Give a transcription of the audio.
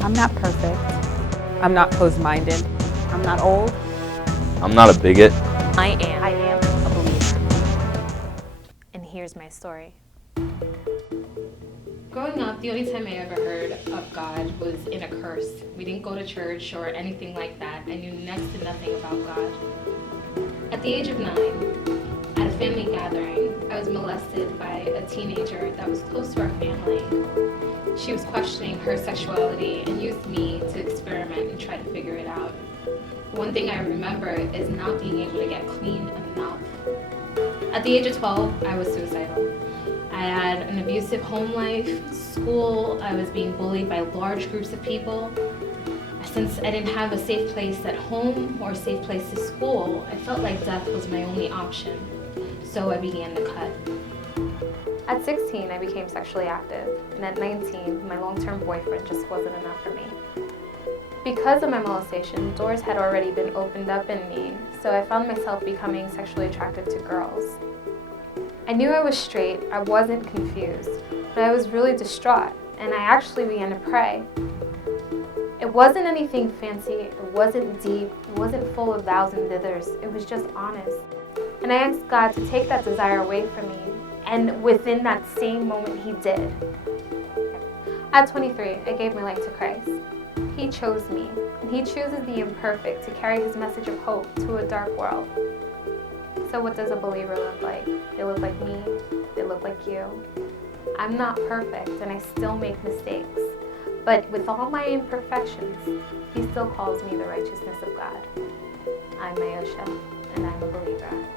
I'm not perfect. I'm not closed-minded. I'm not old. I'm not a bigot. I am a believer. And here's my story. Growing up, the only time I ever heard of God was in a curse. We didn't go to church or anything like that. I knew next to nothing about God. At the age of 9, at a family gathering, I was molested by a teenager that was close to our family. She was questioning her sexuality and used me to experiment and try to figure it out. One thing I remember is not being able to get clean enough. At the age of 12, I was suicidal. I had an abusive home life, school, I was being bullied by large groups of people. Since I didn't have a safe place at home or a safe place to school, I felt like death was my only option. So I began to cut. At 16, I became sexually active, and at 19, my long-term boyfriend just wasn't enough for me. Because of my molestation, doors had already been opened up in me, so I found myself becoming sexually attracted to girls. I knew I was straight, I wasn't confused, but I was really distraught, and I actually began to pray. It wasn't anything fancy, it wasn't deep, it wasn't full of thous and thithers, it was just honest. And I asked God to take that desire away from me, and within that same moment, He did. At 23, I gave my life to Christ. He chose me, and He chooses the imperfect to carry His message of hope to a dark world. So what does a believer look like? They look like me, they look like you. I'm not perfect, and I still make mistakes. But with all my imperfections, He still calls me the righteousness of God. I'm Myosha, and I'm a believer.